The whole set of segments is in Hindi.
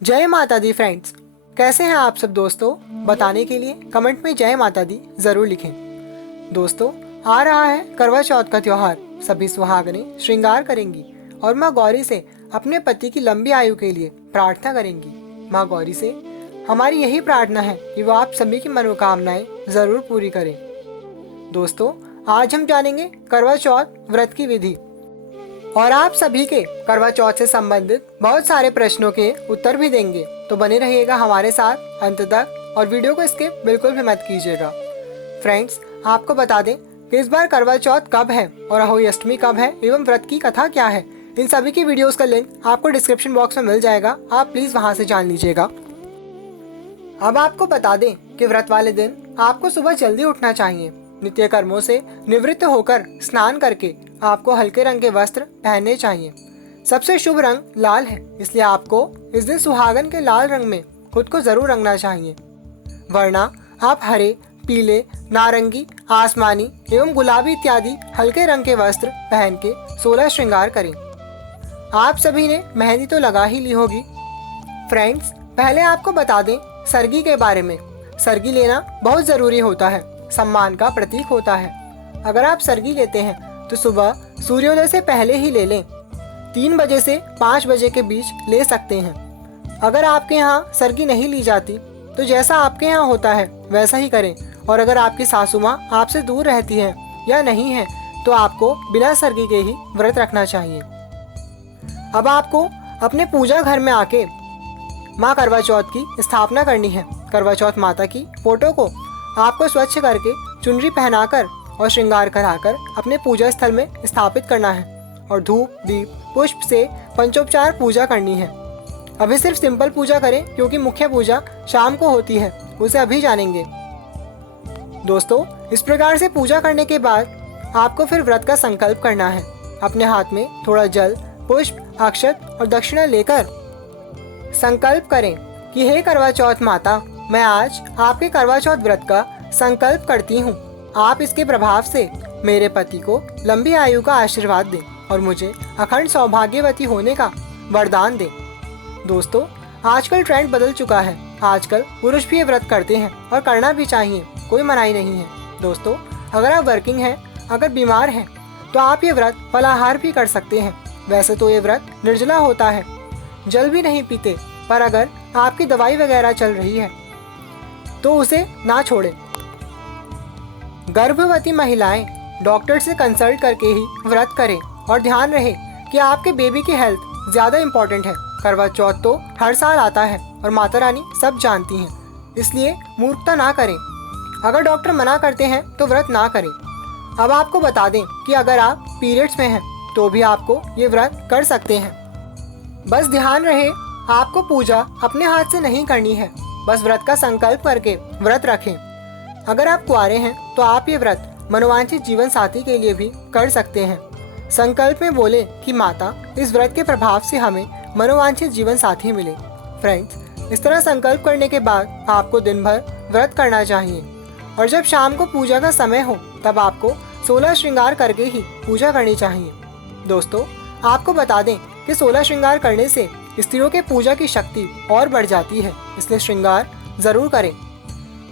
जय माता दी फ्रेंड्स, कैसे हैं आप सब दोस्तों? बताने के लिए कमेंट में जय माता दी जरूर लिखें। दोस्तों, आ रहा है करवा चौथ का त्योहार। सभी सुहागनें श्रृंगार करेंगी और माँ गौरी से अपने पति की लंबी आयु के लिए प्रार्थना करेंगी। माँ गौरी से हमारी यही प्रार्थना है कि वो आप सभी की मनोकामनाएं जरूर पूरी करें। दोस्तों, आज हम जानेंगे करवा चौथ व्रत की विधि और आप सभी के करवा चौथ से संबंधित बहुत सारे प्रश्नों के उत्तर भी देंगे। तो बने रहिएगा हमारे साथ अंत तक और वीडियो को स्किप बिल्कुल भी मत कीजिएगा। फ्रेंड्स, आपको बता दें कि इस बार करवा चौथ कब है और अहोई अष्टमी कब है एवं व्रत की कथा क्या है। इन सभी की वीडियोस का लिंक आपको डिस्क्रिप्शन बॉक्स में मिल जाएगा, आप प्लीज वहां से जान लीजिएगा। अब आपको बता दें कि व्रत वाले दिन आपको सुबह जल्दी उठना चाहिए। नित्य कर्मों से निवृत्त होकर स्नान करके आपको हल्के रंग के वस्त्र पहनने चाहिए। सबसे शुभ रंग लाल है, इसलिए आपको इस दिन सुहागन के लाल रंग में खुद को जरूर रंगना चाहिए। वरना आप हरे, पीले, नारंगी, आसमानी एवं गुलाबी इत्यादि हल्के रंग के वस्त्र पहन के 16 श्रृंगार करें। आप सभी ने मेहंदी तो लगा ही ली होगी। फ्रेंड्स, पहले आपको बता दें सरगी के बारे में। सरगी लेना बहुत जरूरी होता है, सम्मान का प्रतीक होता है। अगर आप सरगी लेते हैं तो सुबह सूर्योदय से पहले ही ले लें। 3 बजे से 5 बजे के बीच ले सकते हैं। अगर आपके यहाँ सरगी नहीं ली जाती तो जैसा आपके यहाँ होता है वैसा ही करें। और अगर आपकी सासू माँ आपसे दूर रहती है या नहीं है तो आपको बिना सरगी के ही व्रत रखना चाहिए। अब आपको अपने पूजा घर में आके माँ करवा चौथ की स्थापना करनी है। करवा चौथ माता की फोटो को आपको स्वच्छ करके चुनरी पहनाकर और श्रृंगार कराकर अपने पूजा स्थल में स्थापित करना है और धूप, दीप, पुष्प से पंचोपचार पूजा करनी है। अभी सिर्फ सिंपल पूजा करें क्योंकि मुख्य पूजा शाम को होती है, उसे अभी जानेंगे। दोस्तों, इस प्रकार से पूजा करने के बाद आपको फिर व्रत का संकल्प करना है। अपने हाथ में थोड़ा जल, पुष्प, अक्षत और दक्षिणा लेकर संकल्प करें कि हे करवा चौथ माता, मैं आज आपके करवा चौथ व्रत का संकल्प करती हूँ। आप इसके प्रभाव से मेरे पति को लंबी आयु का आशीर्वाद दें और मुझे अखंड सौभाग्यवती होने का वरदान दें। दोस्तों, आजकल ट्रेंड बदल चुका है। आजकल पुरुष भी ये व्रत करते हैं और करना भी चाहिए, कोई मनाही नहीं है। दोस्तों, अगर आप वर्किंग हैं, अगर बीमार हैं तो आप ये व्रत फलाहार भी कर सकते हैं। वैसे तो ये व्रत निर्जला होता है, जल भी नहीं पीते, पर अगर आपकी दवाई वगैरह चल रही है तो उसे ना छोड़ें। गर्भवती महिलाएं डॉक्टर से कंसल्ट करके ही व्रत करें और ध्यान रहे कि आपके बेबी की हेल्थ ज़्यादा इम्पोर्टेंट है। करवा चौथ तो हर साल आता है और माता रानी सब जानती हैं, इसलिए मूर्खता ना करें। अगर डॉक्टर मना करते हैं तो व्रत ना करें। अब आपको बता दें कि अगर आप पीरियड्स में हैं तो भी आपको ये व्रत कर सकते हैं। बस ध्यान रहे आपको पूजा अपने हाथ से नहीं करनी है, बस व्रत का संकल्प करके व्रत रखें। अगर आप कुंवारे हैं तो आप ये व्रत मनोवांछित जीवन साथी के लिए भी कर सकते हैं। संकल्प में बोले कि माता, इस व्रत के प्रभाव से हमें मनोवांछित जीवन साथी मिले। फ्रेंड्स, इस तरह संकल्प करने के बाद आपको दिन भर व्रत करना चाहिए और जब शाम को पूजा का समय हो तब आपको 16 श्रृंगार करके ही पूजा करनी चाहिए। दोस्तों, आपको बता दें कि 16 श्रृंगार करने से स्त्रियों के पूजा की शक्ति और बढ़ जाती है, इसलिए श्रृंगार जरूर करें।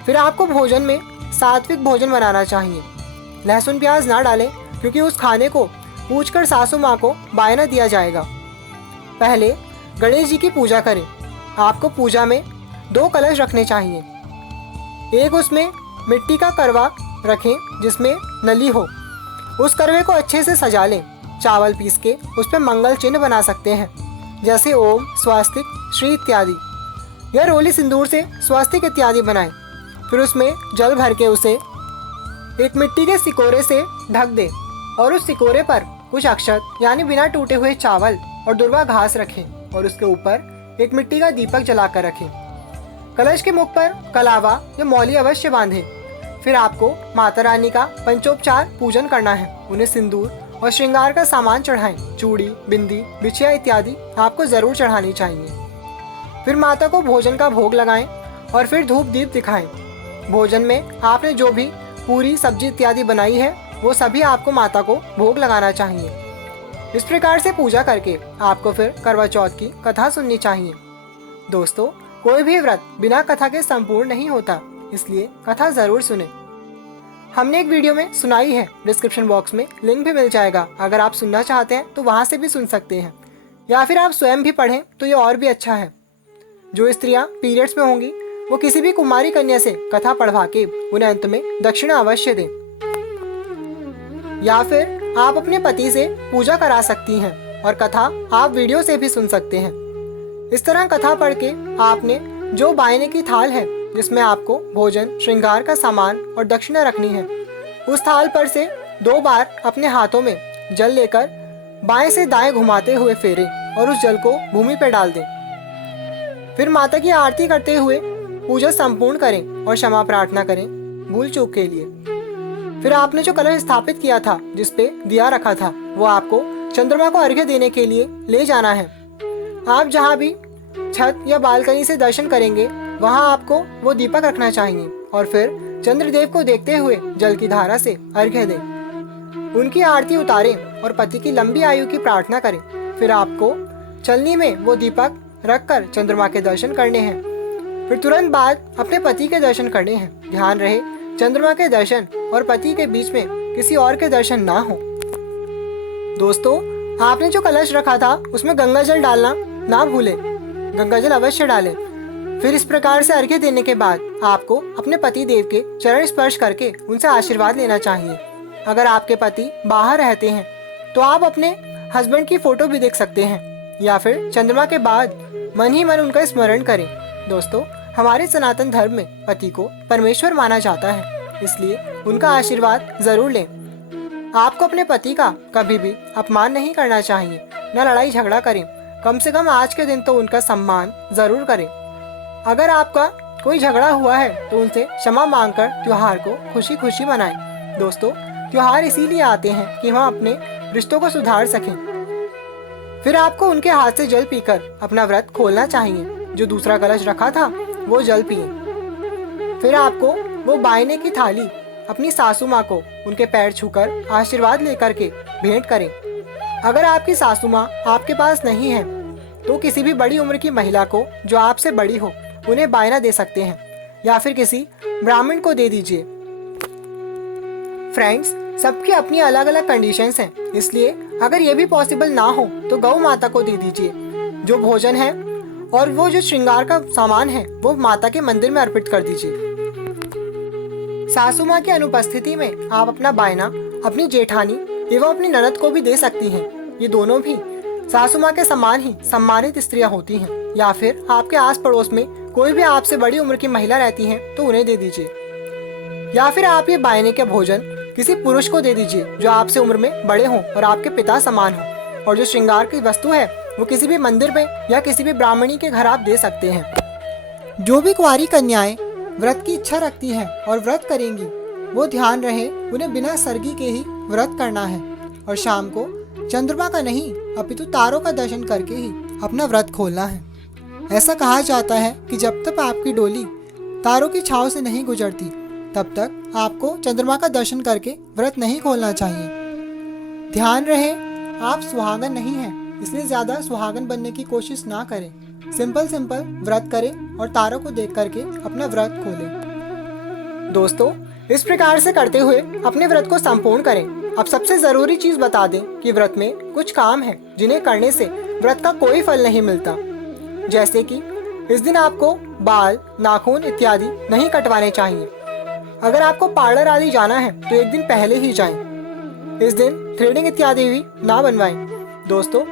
फिर आपको भोजन में सात्विक भोजन बनाना चाहिए। लहसुन प्याज ना डालें क्योंकि उस खाने को पूछकर सासू माँ को बायना दिया जाएगा। पहले गणेश जी की पूजा करें। आपको पूजा में 2 कलश रखने चाहिए। एक उसमें मिट्टी का करवा रखें जिसमें नली हो। उस करवे को अच्छे से सजा लें। चावल पीस के उस पर मंगल चिन्ह बना सकते हैं, जैसे ओम, स्वस्तिक, श्री इत्यादि, या रोली सिंदूर से स्वस्तिक इत्यादि बनाएं। फिर उसमें जल भर के उसे एक मिट्टी के सिकोरे से ढक दें और उस सिकोरे पर कुछ अक्षत यानी बिना टूटे हुए चावल और दुर्वा घास रखें और उसके ऊपर एक मिट्टी का दीपक जलाकर रखें। कलश के मुख पर कलावा या मौली अवश्य बांधें। फिर आपको माता रानी का पंचोपचार पूजन करना है। उन्हें सिंदूर और श्रृंगार का सामान चढ़ाएं। चूड़ी, बिंदी, बिछिया इत्यादि आपको जरूर चढ़ानी चाहिए। फिर माता को भोजन का भोग लगाएं और फिर धूप दीप दिखाएं। भोजन में आपने जो भी पूरी, सब्जी इत्यादि बनाई है वो सभी आपको माता को भोग लगाना चाहिए। इस प्रकार से पूजा करके आपको फिर करवा चौथ की कथा सुननी चाहिए। दोस्तों, कोई भी व्रत बिना कथा के संपूर्ण नहीं होता, इसलिए कथा जरूर सुने। हमने एक वीडियो में सुनाई है, डिस्क्रिप्शन बॉक्स में लिंक भी मिल जाएगा। अगर आप सुनना चाहते हैं तो वहां से भी सुन सकते हैं, या फिर आप स्वयं भी पढ़ें तो ये और भी अच्छा है। जो स्त्रियां पीरियड्स में होंगी वो किसी भी कुमारी कन्या से कथा पढ़वा के उन्हें अंत में दक्षिणा अवश्य दें, या फिर आप अपने पति से पूजा करा सकती हैं और कथा आप वीडियो से भी सुन सकते हैं। इस तरह कथा पढ़ के आपने जो बायने की थाल है जिसमें आपको भोजन, श्रृंगार का सामान और दक्षिणा रखनी है, उस थाल पर से 2 बार अपने हाथों में जल लेकर बाएं से दाएं घुमाते हुए फेरें और उस जल को भूमि पर डाल दें। फिर माता की आरती करते हुए पूजा संपूर्ण करें और क्षमा प्रार्थना करें भूल चूक के लिए। फिर आपने जो कलश स्थापित किया था, जिसपे दिया रखा था, वो आपको चंद्रमा को अर्घ्य देने के लिए ले जाना है। आप जहाँ भी छत या बालकनी से दर्शन करेंगे वहाँ आपको वो दीपक रखना चाहिए और फिर चंद्रदेव को देखते हुए जल की धारा से अर्घ्य दें। उनकी आरती उतारें और पति की लंबी आयु की प्रार्थना करें। फिर आपको चलनी में वो दीपक रखकर चंद्रमा के दर्शन करने हैं। फिर तुरंत बाद अपने पति के दर्शन करने हैं। ध्यान रहे चंद्रमा के दर्शन और पति के बीच में किसी और के दर्शन ना हो। दोस्तों, आपने जो कलश रखा था उसमें गंगा जल डालना ना भूलें। गंगा जल अवश्य डालें। फिर इस प्रकार से अर्घ्य देने के बाद आपको अपने पति देव के चरण स्पर्श करके उनसे आशीर्वाद लेना चाहिए। अगर आपके पति बाहर रहते हैं तो आप अपने हस्बैंड की फोटो भी देख सकते हैं, या फिर चंद्रमा के बाद मन ही मन उनका स्मरण करें। दोस्तों, हमारे सनातन धर्म में पति को परमेश्वर माना जाता है, इसलिए उनका आशीर्वाद जरूर लें। आपको अपने पति का कभी भी अपमान नहीं करना चाहिए, न लड़ाई झगड़ा करें। कम से कम आज के दिन तो उनका सम्मान जरूर करें। अगर आपका कोई झगड़ा हुआ है तो उनसे क्षमा मांगकर त्योहार को खुशी खुशी मनाएं। दोस्तों, त्योहार इसीलिए आते हैं कि हम अपने रिश्तों को सुधार सकें। फिर आपको उनके हाथ से जल पीकर अपना व्रत खोलना चाहिए। जो दूसरा कलश रखा था वो जल पिए। फिर आपको वो बायने की थाली अपनी सासू माँ को उनके पैर छूकर आशीर्वाद लेकर के भेंट करें। अगर आपकी सासू माँ आपके पास नहीं है तो किसी भी बड़ी उम्र की महिला को जो आपसे बड़ी हो उन्हें बायना दे सकते हैं, या फिर किसी ब्राह्मण को दे दीजिए। फ्रेंड्स, सबकी अपनी अलग अलग कंडीशंस हैं, इसलिए अगर ये भी पॉसिबल ना हो तो गौ माता को दे दीजिए। जो भोजन है और वो जो श्रृंगार का सामान है वो माता के मंदिर में अर्पित कर दीजिए। सासू माँ की अनुपस्थिति में आप अपना बायना अपनी जेठानी एवं अपनी ननद को भी दे सकती हैं। ये दोनों भी सासू माँ के समान ही सम्मानित स्त्रियाँ होती हैं। या फिर आपके आस पड़ोस में कोई भी आपसे बड़ी उम्र की महिला रहती है तो उन्हें दे दीजिए। या फिर आप ये बायने के भोजन किसी पुरुष को दे दीजिए जो आपसे उम्र में बड़े हों और आपके पिता समान हों। और जो श्रृंगार की वस्तु है वो किसी भी मंदिर में या किसी भी ब्राह्मणी के घर आप दे सकते हैं। जो भी कुंवारी कन्याएं व्रत की इच्छा रखती हैं और व्रत करेंगी, वो ध्यान रहे उन्हें बिना सरगी के ही व्रत करना है और शाम को चंद्रमा का नहीं अपितु तारों का दर्शन करके ही अपना व्रत खोलना है। ऐसा कहा जाता है कि जब तक आपकी डोली तारों की छाव से नहीं गुजरती तब तक आपको चंद्रमा का दर्शन करके व्रत नहीं खोलना चाहिए। ध्यान रहे आप सुहागन नहीं हैं, इसलिए ज्यादा सुहागन बनने की कोशिश ना करें। सिंपल व्रत करें और तारों को देख करके अपना व्रत खोलें। दोस्तों, इस प्रकार से करते हुए अपने व्रत को संपूर्ण करें। अब सबसे जरूरी चीज बता दें कि व्रत में कुछ काम है जिन्हें करने से व्रत का कोई फल नहीं मिलता। जैसे कि इस दिन आपको बाल, नाखून इत्यादि नहीं कटवाने चाहिए। अगर आपको पार्लर आदि जाना है तो एक दिन पहले ही जाएं। इस दिन थ्रेडिंग इत्यादि भी ना बनवाएं। दोस्तों,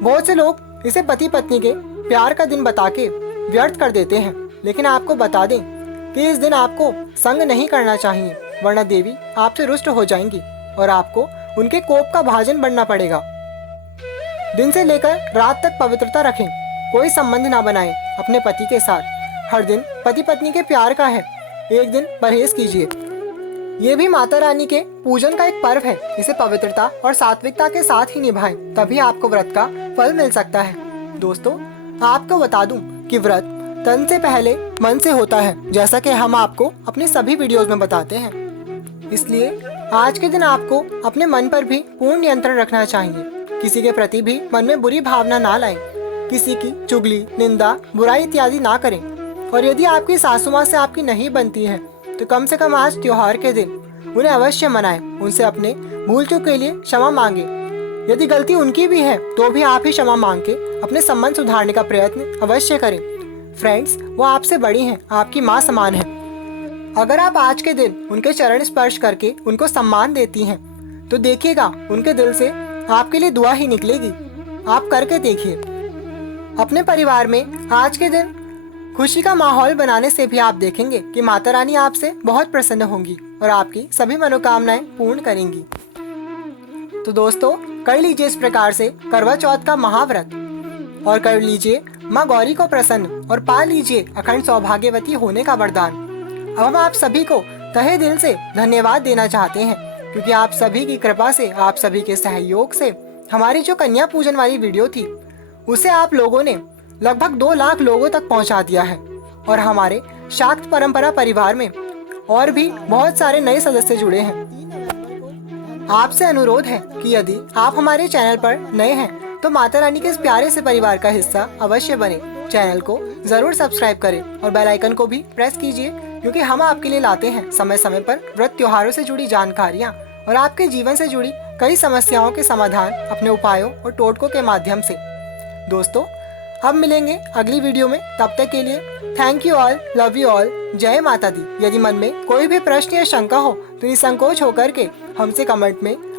बहुत से लोग इसे पति पत्नी के प्यार का दिन बता के व्यर्थ कर देते हैं, लेकिन आपको बता दें कि इस दिन आपको संग नहीं करना चाहिए, वरना देवी आपसे रुष्ट हो जाएंगी और आपको उनके कोप का भाजन बनना पड़ेगा। दिन से लेकर रात तक पवित्रता रखें, कोई संबंध ना बनाएं अपने पति के साथ। हर दिन पति पत्नी के प्यार का है, एक दिन परहेज कीजिए। ये भी माता रानी के पूजन का एक पर्व है। इसे पवित्रता और सात्विकता के साथ ही निभाएं, तभी आपको व्रत का फल मिल सकता है। दोस्तों, आपको बता दूं कि व्रत तन से पहले मन से होता है, जैसा कि हम आपको अपने सभी वीडियोस में बताते हैं। इसलिए आज के दिन आपको अपने मन पर भी पूर्ण नियंत्रण रखना चाहिए। किसी के प्रति भी मन में बुरी भावना ना लाएं। किसी की चुगली, निंदा, बुराई इत्यादि ना करें। और यदि आपकी सासू माँ से आपकी नहीं बनती है तो कम से कम आज त्योहार के दिन उन्हें अवश्य मनाएं। उनसे अपने भूल चूक के लिए क्षमा मांगे। यदि गलती उनकी भी है तो भी आप ही क्षमा मांग के अपने संबंध सुधारने का प्रयत्न अवश्य करें। फ्रेंड्स, वो आपसे बड़ी हैं, आपकी माँ समान है। अगर आप आज के दिन उनके चरण स्पर्श करके उनको सम्मान देती हैं तो देखिएगा उनके दिल से आपके लिए दुआ ही निकलेगी। आप करके देखिए। अपने परिवार में आज के दिन खुशी का माहौल बनाने से भी आप देखेंगे कि माता रानी आपसे बहुत प्रसन्न होंगी और आपकी सभी मनोकामनाएं पूर्ण करेंगी। तो दोस्तों, कर लीजिए इस प्रकार से करवा चौथ का महाव्रत और कर लीजिए माँ गौरी को प्रसन्न और पा लीजिए अखंड सौभाग्यवती होने का वरदान। अब हम आप सभी को तहे दिल से धन्यवाद देना चाहते हैं क्योंकि आप सभी की कृपा से, आप सभी के सहयोग से हमारी जो कन्या पूजन वाली वीडियो थी उसे आप लोगों ने लगभग 2 लाख लोगों तक पहुंचा दिया है। और हमारे शाक्त परंपरा परिवार में और भी बहुत सारे नए सदस्य जुड़े हैं। आपसे अनुरोध है कि यदि आप हमारे चैनल पर नए हैं तो माता रानी के इस प्यारे से परिवार का हिस्सा अवश्य बने। चैनल को जरूर सब्सक्राइब करें और बेल आइकन को भी प्रेस कीजिए क्योंकि हम आपके लिए लाते हैं समय समय पर व्रत त्योहारों से जुड़ी जानकारियाँ और आपके जीवन से जुड़ी कई समस्याओं के समाधान अपने उपायों और टोटकों के माध्यम से। दोस्तों, अब मिलेंगे अगली वीडियो में। तब तक के लिए thank you all, love you all, जय माता दी। यदि मन में कोई भी प्रश्न या शंका हो तो निसंकोच होकर के हमसे कमेंट में